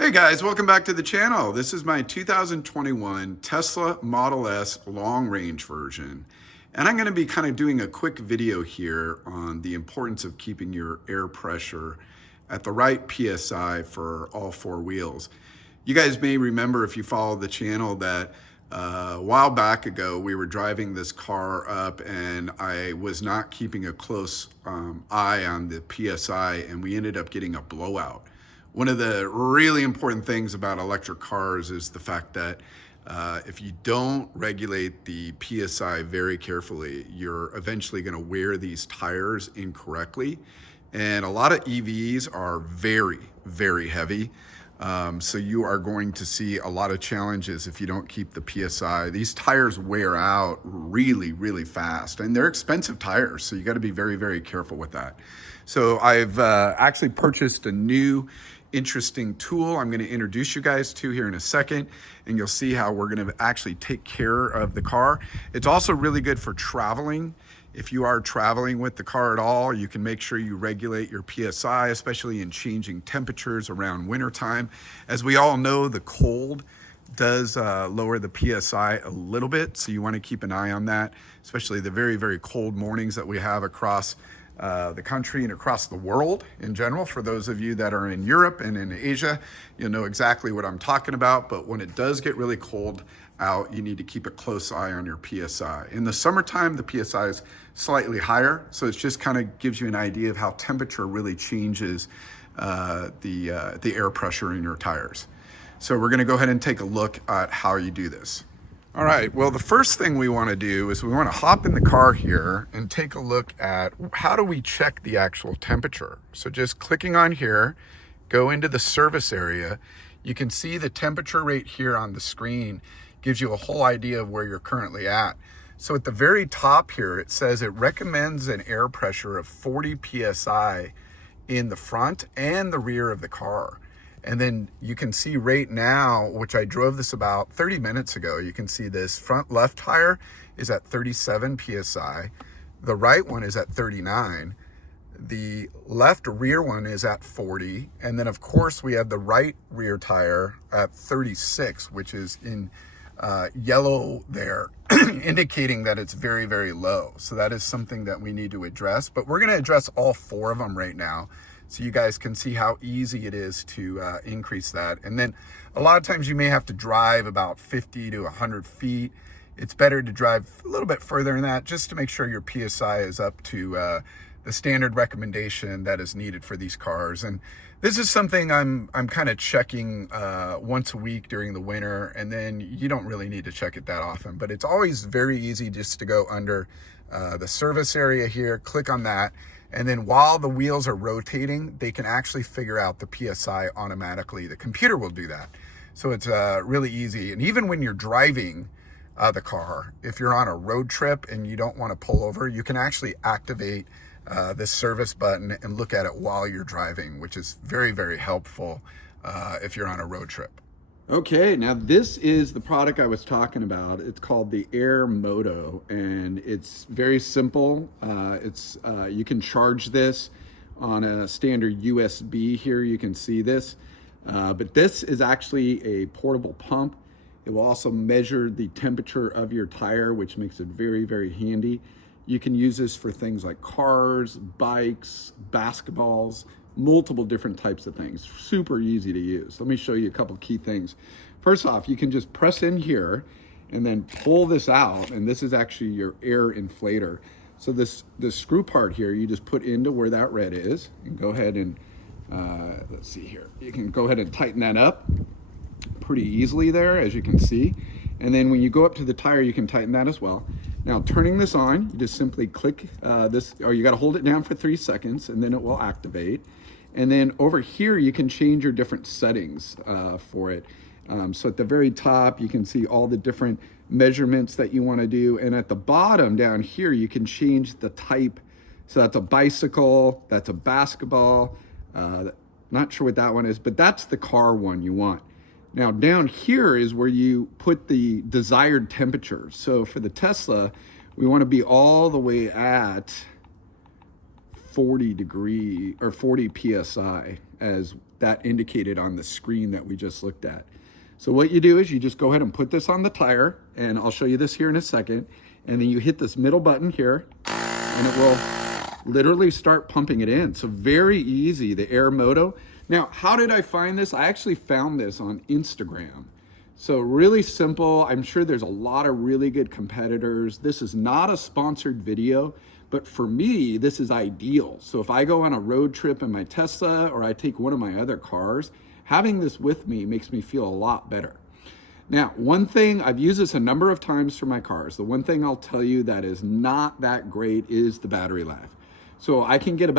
Hey guys, welcome back to the channel. This is my 2021 Tesla Model S long range version. And I'm gonna be kind of doing a quick video here on the importance of keeping your air pressure at the right PSI for all four wheels. You guys may remember, if you follow the channel, that a while back ago we were driving this car up and I was not keeping a close eye on the PSI, and we ended up getting a blowout. One of the really important things about electric cars is the fact that if you don't regulate the PSI very carefully, you're eventually going to wear these tires incorrectly. And a lot of EVs are very, very heavy. So you are going to see a lot of challenges if you don't keep the PSI. These tires wear out really, really fast, and they're expensive tires. So you got to be very, very careful with that. So I've actually purchased a new interesting tool I'm going to introduce you guys to here in a second, and you'll see how we're going to actually take care of the car. It's also really good for traveling. If you are traveling with the car at all, you can make sure you regulate your PSI, especially in changing temperatures around wintertime. As we all know, the cold does lower the PSI a little bit, so you want to keep an eye on that, especially the very, very cold mornings that we have across the country and across the world in general. For those of you that are in Europe and in Asia, you'll know exactly what I'm talking about. But when it does get really cold out, you need to keep a close eye on your PSI. In the summertime, the PSI is slightly higher, so it just kind of gives you an idea of how temperature really changes the air pressure in your tires. So we're going to go ahead and take a look at how you do this. All right, well, the first thing we want to do is we want to hop in the car here and take a look at how do we check the actual temperature. So just clicking on here, go into the service area. You can see the temperature rate here on the screen gives you a whole idea of where you're currently at. So at the very top here, it says it recommends an air pressure of 40 PSI in the front and the rear of the car. And then you can see right now, which I drove this about 30 minutes ago, you can see this front left tire is at 37 PSI. The right one is at 39. The left rear one is at 40. And then of course we have the right rear tire at 36, which is in yellow there, indicating that it's very, very low. So that is something that we need to address, but we're going to address all four of them right now, so you guys can see how easy it is to increase that. And then a lot of times you may have to drive about 50 to 100 feet. It's better to drive a little bit further than that, just to make sure your PSI is up to the standard recommendation that is needed for these cars. And this is something I'm kind of checking once a week during the winter, and then you don't really need to check it that often. But it's always very easy just to go under the service area here, click on that, and then while the wheels are rotating, they can actually figure out the PSI automatically. The computer will do that. So it's really easy. And even when you're driving the car, if you're on a road trip and you don't want to pull over, you can actually activate this service button and look at it while you're driving, which is very, very helpful if you're on a road trip. Okay, now this is the product I was talking about. It's called the Airmoto, and it's very simple. You can charge this on a standard USB here. You can see this, but this is actually a portable pump. It will also measure the temperature of your tire, which makes it very, very handy. You can use this for things like cars, bikes, basketballs, multiple different types of things. Super easy to use. Let me show you a couple key things. First off, you can just press in here and then pull this out, and this is actually your air inflator. So this screw part here, you just put into where that red is, and go ahead and let's see here. You can go ahead and tighten that up pretty easily there, as you can see. And then when you go up to the tire, you can tighten that as well. Now, turning this on, you just simply click this, or you got to hold it down for 3 seconds, and then it will activate. And then over here, you can change your different settings for it. So at the very top, you can see all the different measurements that you want to do. And at the bottom down here, you can change the type. So that's a bicycle, that's a basketball. Not sure what that one is, but that's the car one you want. Now down here is where you put the desired temperature. So for the Tesla, we want to be all the way at 40 PSI as that indicated on the screen that we just looked at. So what you do is you just go ahead and put this on the tire, and I'll show you this here in a second, and then you hit this middle button here, and it will literally start pumping it in. So very easy, the Airmoto. Now, how did I find this? I actually found this on Instagram. So really simple. I'm sure there's a lot of really good competitors. This is not a sponsored video, but for me, this is ideal. So if I go on a road trip in my Tesla or I take one of my other cars, having this with me makes me feel a lot better. Now, one thing, I've used this a number of times for my cars. The one thing I'll tell you that is not that great is the battery life. So I can get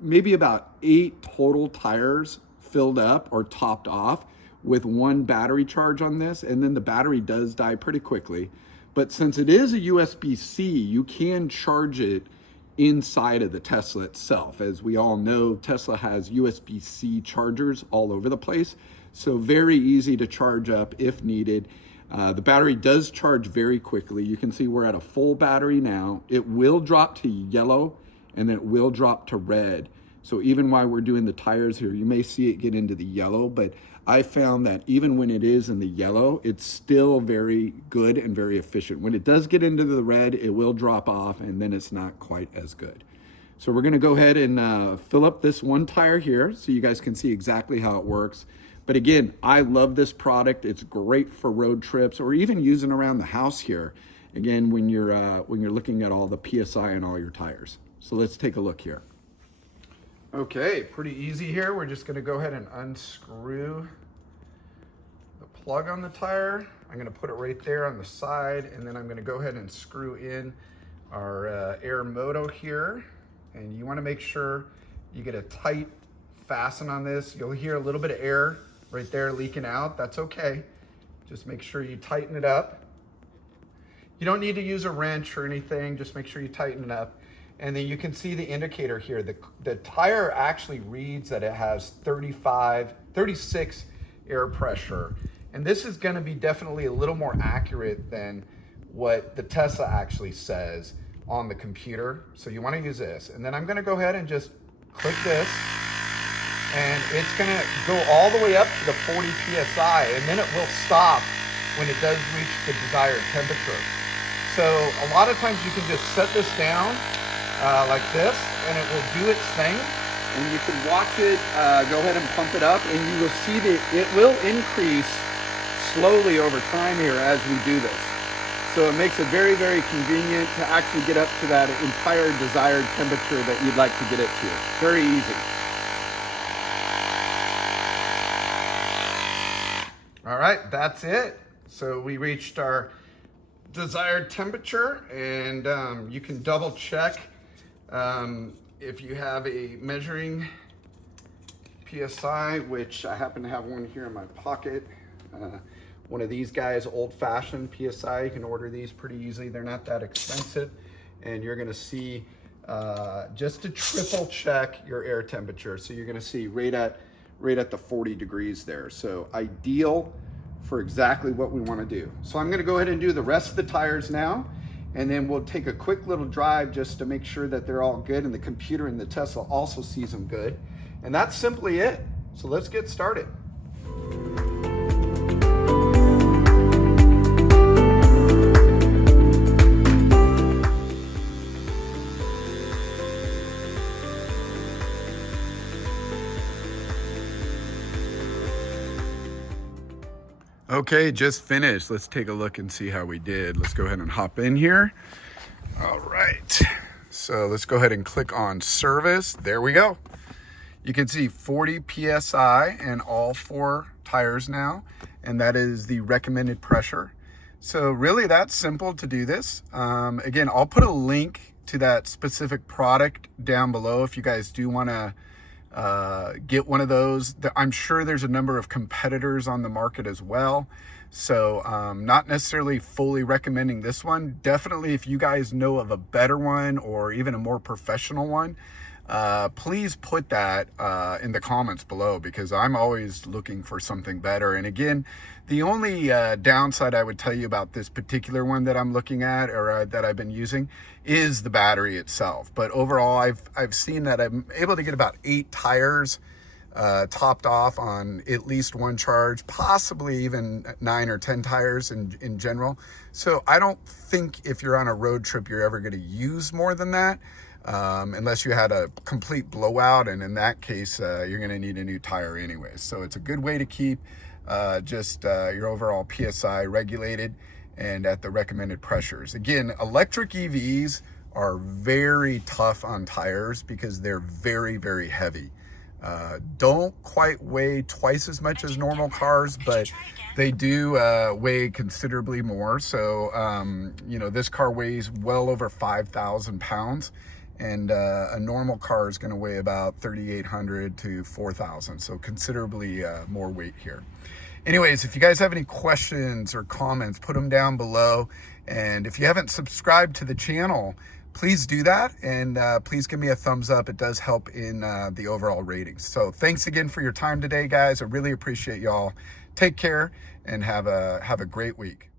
maybe about 8 total tires filled up or topped off with one battery charge on this, and then the battery does die pretty quickly. But since it is a USB-C, you can charge it inside of the Tesla itself. As we all know, Tesla has USB-C chargers all over the place, so very easy to charge up if needed. The battery does charge very quickly. You can see we're at a full battery now. It will drop to yellow, and then it will drop to red. So even while we're doing the tires here, you may see it get into the yellow, but I found that even when it is in the yellow, it's still very good and very efficient. When it does get into the red, it will drop off, and then it's not quite as good. So we're gonna go ahead and fill up this one tire here so you guys can see exactly how it works. But again, I love this product. It's great for road trips or even using around the house here. Again, when you're looking at all the PSI on all your tires. So let's take a look here. Okay, pretty easy here. We're just gonna go ahead and unscrew the plug on the tire. I'm gonna put it right there on the side, and then I'm gonna go ahead and screw in our Airmoto here. And you wanna make sure you get a tight fasten on this. You'll hear a little bit of air right there leaking out. That's okay. Just make sure you tighten it up. You don't need to use a wrench or anything. Just make sure you tighten it up. And then you can see the indicator here. The tire actually reads that it has 36 air pressure. And this is gonna be definitely a little more accurate than what the Tesla actually says on the computer. So you wanna use this. And then I'm gonna go ahead and just click this. And it's gonna go all the way up to the 40 PSI, and then it will stop when it does reach the desired temperature. So a lot of times you can just set this down like this, and it will do its thing, and you can watch it go ahead and pump it up, and you will see that it will increase slowly over time here as we do this. So it makes it very, very convenient to actually get up to that entire desired temperature that you'd like to get it to. Very easy. All right, that's it. So we reached our desired temperature, and you can double check if you have a measuring PSI, which I happen to have one here in my pocket. One of these guys, old-fashioned PSI. You can order these pretty easily. They're not that expensive. And you're gonna see, just to triple check your air temperature. So you're gonna see right at the 40 degrees there. So ideal for exactly what we wanna do. So I'm gonna go ahead and do the rest of the tires now, and then we'll take a quick little drive just to make sure that they're all good, and the computer in the Tesla also sees them good. And that's simply it. So let's get started. Okay, just finished. Let's take a look and see how we did. Let's go ahead and hop in here. All right, so let's go ahead and click on service. There we go. You can see 40 PSI in all 4 tires now, and that is the recommended pressure. So really that's simple to do this. Again, I'll put a link to that specific product down below if you guys do wanna get one of those. I'm sure there's a number of competitors on the market as well. So not necessarily fully recommending this one. Definitely if you guys know of a better one or even a more professional one, please put that in the comments below, because I'm always looking for something better. And again, the only downside I would tell you about this particular one that I'm looking at, or that I've been using, is the battery itself. But overall, I've seen that I'm able to get about 8 tires topped off on at least one charge, possibly even 9 or 10 tires in general. So I don't think if you're on a road trip, you're ever going to use more than that, unless you had a complete blowout. And in that case, you're going to need a new tire anyway. So it's a good way to keep your overall PSI regulated and at the recommended pressures. Again, electric EVs are very tough on tires because they're very, very heavy. Don't quite weigh twice as much as normal cars, but they do weigh considerably more. So, this car weighs well over 5,000 pounds, and a normal car is going to weigh about 3,800 to 4,000. So considerably more weight here. Anyways, if you guys have any questions or comments, put them down below. And if you haven't subscribed to the channel, please do that, and please give me a thumbs up. It does help in the overall ratings. So thanks again for your time today, guys. I really appreciate y'all. Take care and have a great week.